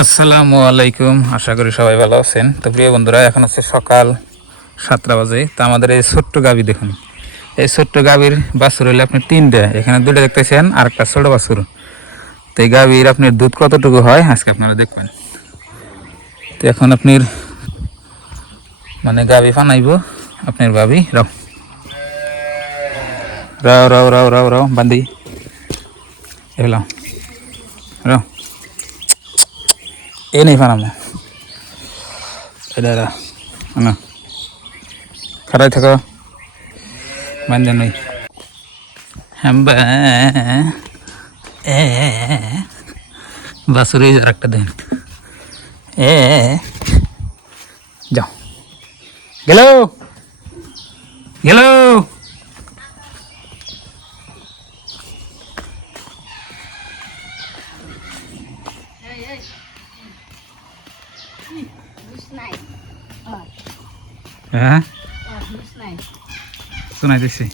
আসসালামু আলাইকুম, আশা করি সবাই ভালো আছেন। তো প্রিয় বন্ধুরা, এখন হচ্ছে সকাল 7টা বাজে। তো আমাদের এই ছোট্ট গাভী দেখুন, এই ছোট্ট গাভীর বাছুর হইলে আপনি তিনটা, এখানে দুটো দেখতেছেন আর একটা ছোট বাছুর। তো এই গাভীর আপনার দুধ কতটুকু হয় আজকে আপনারা দেখবেন। তো এখন আপনার মানে গাভী ফানাইব আপনার ভাবি। রাও রাও রাও রাও রাও রাও বান্ধি এলাম, রাও এ নেই ফানামো এটা না খারাই থাকো বান্ধে নই। হ্যাঁ এ বাছুর এই একটা দেন এ যাও গেল গেল। হ্যাঁ শোনাই দিছি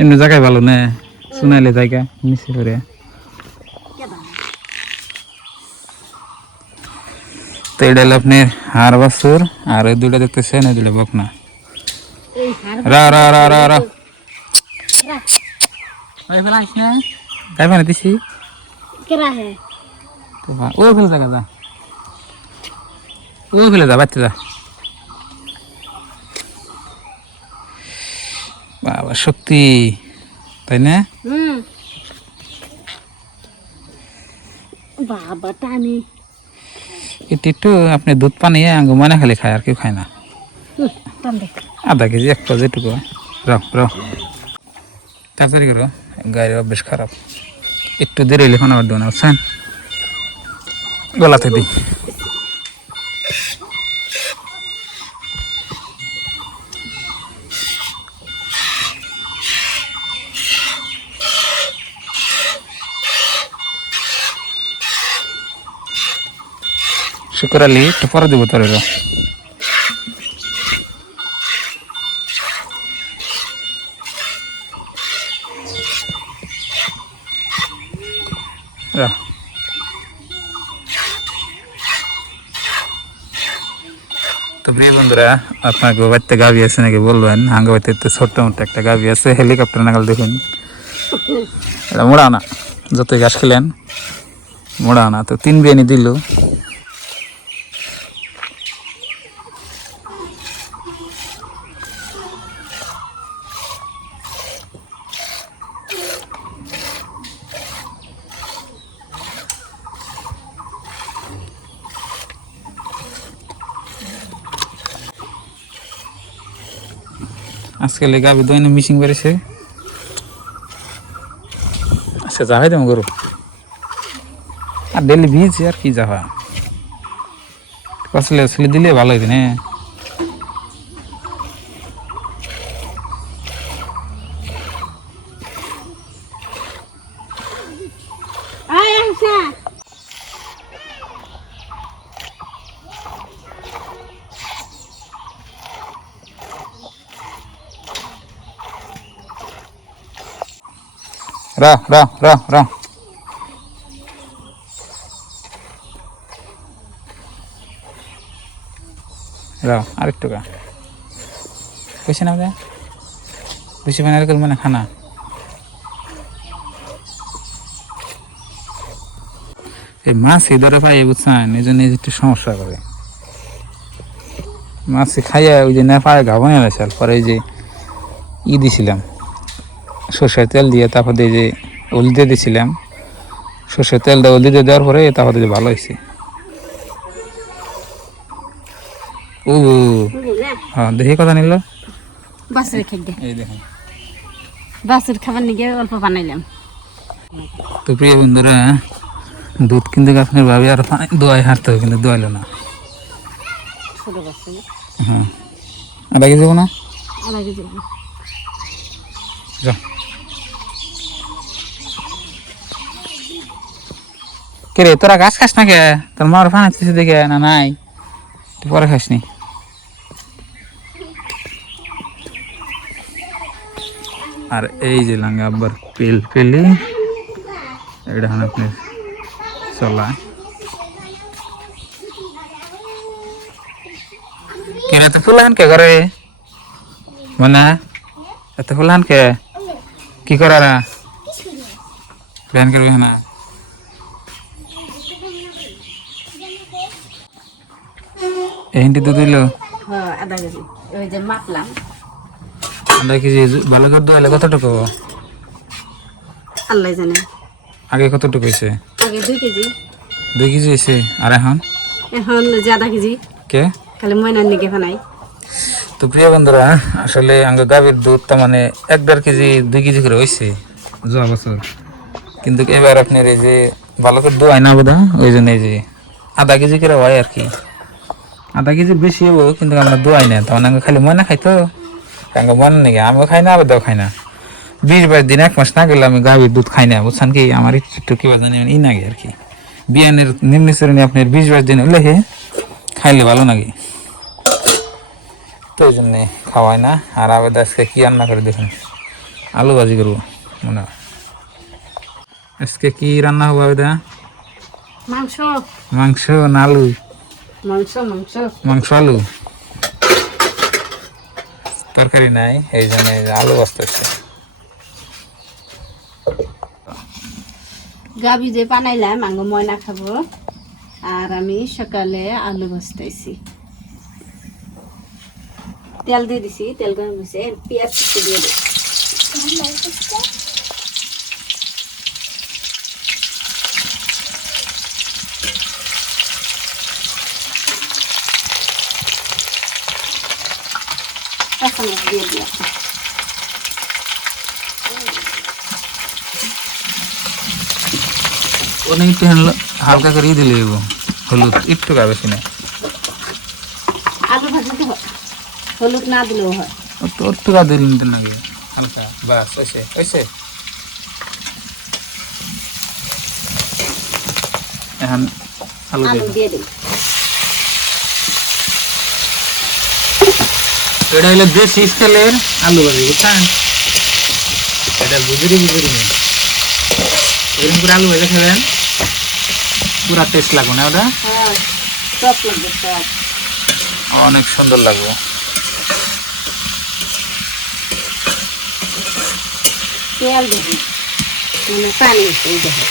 এমনি জায়গায় ভালো না শোনাইলে জায়গা মিশে করে। তো এটা হলো আপনার হাড় বাছুর, আর এই দুটো দেখতেছেন এই দুটো বকনা। রা রা রা রা রা গাই ফেলে দিছি ও ফেলে যা যা ও ফেলে যা বাচ্চা যা। বাবা শক্তি, তাই না? বাবাটা আমি একটু একটু আপনি দুধ পানি আঙ্গু মনে খালি খায়, আর কেউ খায় না। আধা কেজি একটা যেটুকু রাও রাও তাড়াতাড়ি করো, গাড়ির অভ্যেস খারাপ। একটু দেরি হলে আবার দেবো না, বুঝছেন? গলাতে দিই। শুক্র আলী একটু পরে দেবো তোর। তো প্রিয় বন্ধুরা, আপনাকে বাড়িতে গাভি আছে নাকি বলবেন। আঙ্গ বাড়িতে তো ছোট্ট মোটো একটা গাভি আছে, হেলিকপ্টার নাগাল দেখুন। এটা মোড়া না, যতই ঘাস খেলেন মোড়া না। তো 3 বিয়ানি দিল। আজকাল এই গাভি দৈন মিশিং বেড়েছে। আচ্ছা যাহাই দেবো গরু আর ডেলি ভিজছে আর কি যাওয়া আসলে আসলে দিলে ভালো হইতো না। রা রা রা রা রা আরেকটু গা পয়সা না দেয় বেশি বানার করবো না খানা। এই মাছ এই ধরে পাই বুঝছেন, এই জন্য একটু সমস্যা করে। মাছ খাইয়া ওই যে না পায়ে ঘা বানিয়ে গেছে, পরে ওই যে দিছিলাম সর্ষের তেল দিয়ে, তারপর দিয়ে যে হলদি দিয়ে দিয়েছিলাম, সর্ষের তেলটা হলদি দিয়ে দেওয়ার পরে তারপর দিয়ে ভালো হয়েছে। ও হ্যাঁ দেখি কথা নিল বাসুর খেয়ে এই দেখুন বাসুর খাবার নিয়ে অল্প বানাইলাম। তো প্রিয় বন্ধুরা, দুধ কিন্তু আপনার ভাবি আর দোয়াই হারতে হবে, কিন্তু দোয়াইলো না। ছোট বাসুর হ্যাঁ আধা কেজি যাবো না যাও। কে রে তোরা গাছ খাস না কে? তোর মার ফানাচ্ছিস দেখে না নাই তুই পরে খাসনি। আর এই যে লাঙ্গা আব্বার পেল পেলে এটা হন আপনি চলা কেন এত ফুলান কে করে মানে এত ফুলান কে কি করারা প্ল্যান করবে না এই হিন্দি দুধ দিল হ্যাঁ আধা কেজি ওই যে মাপলাম আধা কেজি ভালো করে দুধ হলে কতটুকু আল্লাহ জানে আগে কতটুকু হয়েছে আগে 2 কেজি 2 কেজি হয়েছে আর এখন এখন যে আধা কেজি কে খালি ময়নার নিকে ফানাই তো প্রিয় বন্ধুরা আসলে আঙ্গ গাভীর দুধটা মানে 1.5 কেজি 2 কেজি করে হয়েছে যাওয়া বছর কিন্তু এবার আপনার এই যে ভালো করে দোয়াই না বোধা ওই জন্য এই যে আধা কেজি করে হয় আর কি আধা কেজি বেশি হবো কিন্তু আমরা দোয়াই না তখন আঙ্গ খালি ময়না খাইতো আঙ্গ মনে নাকি আমিও খাই না আবার দাও খাই না 20-22 দিন 1 মাস না গেলে আমি গাভীর দুধ খাই না বুঝছেন কি আমার একটু কি জানি ই নাগে আর কি বিয়ানের নিম্ন শ্রেণী আপনার 20-22 দিন হলে খাইলে ভালো লাগে তো ওই জন্যে খাওয়াই না আর আবেদ আজকে কি রান্না করে দেখুন আলু ভাজি করবো মনে হয় আজকে কি রান্না হবে আবেদা মাংস মাংস না আলু মাংস মাংস মাংস আলু তরকারি নাই এই জন্য আলু বাঁচতেছে গাবি যে বানাইলাম আঙ্গ ময়না খাবো আর আমি সকালে আলু ভাজতেছি তেল দিয়ে দিছি তেল গরম হয়েছে পেঁয়াজ কুচি দিয়ে দিই কাঁচামরিচ দিয়ে দিই অনেক একটু হালকা করে দিলে হলুদ একটু বেশি না আলু ভাজিতে হয় হলুদ না দিলেও হয় একটু দিলেন নাকি হালকা বাস হয়েছে হয়েছে এখন আলু আলু দিয়ে দিই এটা হলো দেশি স্টাইলের আলু ভাজি বুঝছেন এটা বুঝুরি বুঝুরি নেই এরকম করে আলু ভেজে খাবেন পুরা টেস্ট লাগবে না ওটা হ্যাঁ সব লাগবে সব অনেক সুন্দর লাগবে তেল দিবি মানে পানি এই দেখো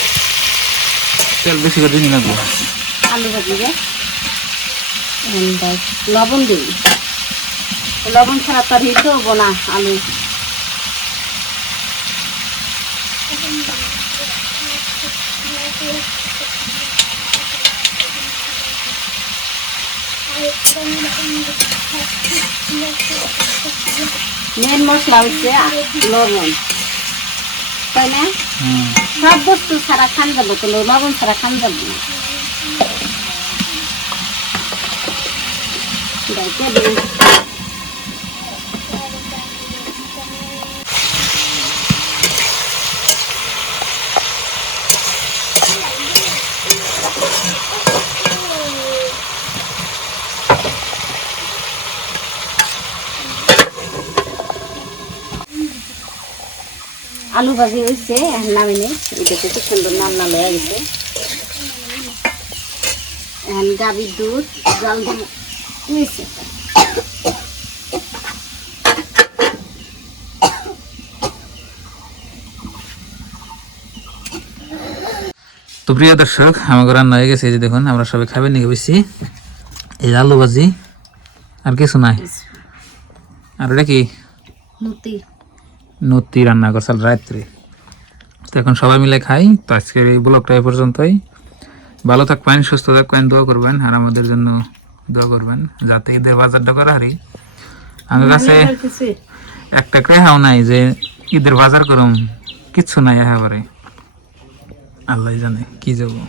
তেল বেশি করে দিন লাগবে আলু ভাজিবে লবণ দিবি লবণ ছাড়া তো হিট হবো না আলু মেন মশলা হচ্ছে লবণ তাই না সব বস্তু ছাড়া খান যাবো তো লবণ ছাড়া খান যাবো না আলু ভাজি হয়েছে এখন নামি নেই এটা খুব সুন্দর নান্না লয়ে গেছে এখন গাভীর দুধ জল হয়েছে তো প্রিয় দর্শক আমাকে রান্না হয়ে গেছে এই যে দেখুন আমরা সবাই খাবেন নিয়ে বেশি এই আলু ভাজি আর কিছু নাই আর এটা কি নতি নতি রান্না করছাল রাত্রে তো এখন সবাই মিলে খাই তো আজকের এই ব্লগটা এই পর্যন্তই ভালো থাকবেন সুস্থ থাকবেন দোয়া করবেন আর আমাদের জন্য দোয়া করবেন যাতে ঈদের বাজারটা করা হারি আমার কাছে একটা ক্রেহাও নাই যে ঈদের বাজার করুম কিচ্ছু নাই একেবারে আল্লাহ জানে কি যাবো